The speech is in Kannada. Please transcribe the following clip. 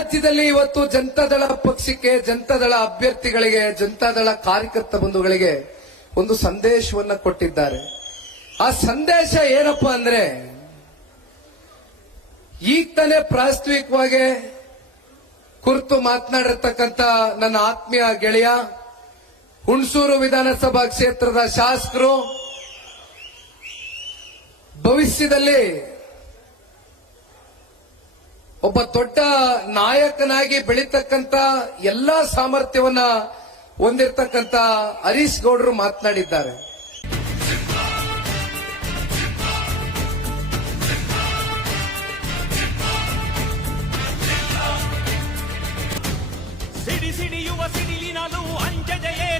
ರಾಜ್ಯದಲ್ಲಿ ಇವತ್ತು ಜನತಾದಳ ಪಕ್ಷಕ್ಕೆ, ಜನತಾದಳ ಅಭ್ಯರ್ಥಿಗಳಿಗೆ, ಜನತಾದಳ ಕಾರ್ಯಕರ್ತ ಬಂಧುಗಳಿಗೆ ಒಂದು ಸಂದೇಶವನ್ನ ಕೊಟ್ಟಿದ್ದಾರೆ. ಆ ಸಂದೇಶ ಏನಪ್ಪ ಅಂದ್ರೆ, ಈಗ ತಾನೇ ಪ್ರಾಸ್ತಾವಿಕವಾಗಿ ಕುರಿತು ಮಾತನಾಡಿರ್ತಕ್ಕಂಥ ನನ್ನ ಆತ್ಮೀಯ ಗೆಳೆಯ, ಹುಣಸೂರು ವಿಧಾನಸಭಾ ಕ್ಷೇತ್ರದ ಶಾಸಕರು, ಭವಿಷ್ಯದಲ್ಲಿ ಒಬ್ಬ ದೊಡ್ಡ ನಾಯಕನಾಗಿ ಬೆಳೀತಕ್ಕಂಥ ಎಲ್ಲಾ ಸಾಮರ್ಥ್ಯವನ್ನ ಹೊಂದಿರತಕ್ಕಂಥ ಹರೀಶ್ ಗೌಡರು ಮಾತನಾಡಿದ್ದಾರೆ. ಸಿಡಿ ಸಿಡಿಯುವ ಸಿಡಿಲಿನಲು ಅಂಜದೆಯೇ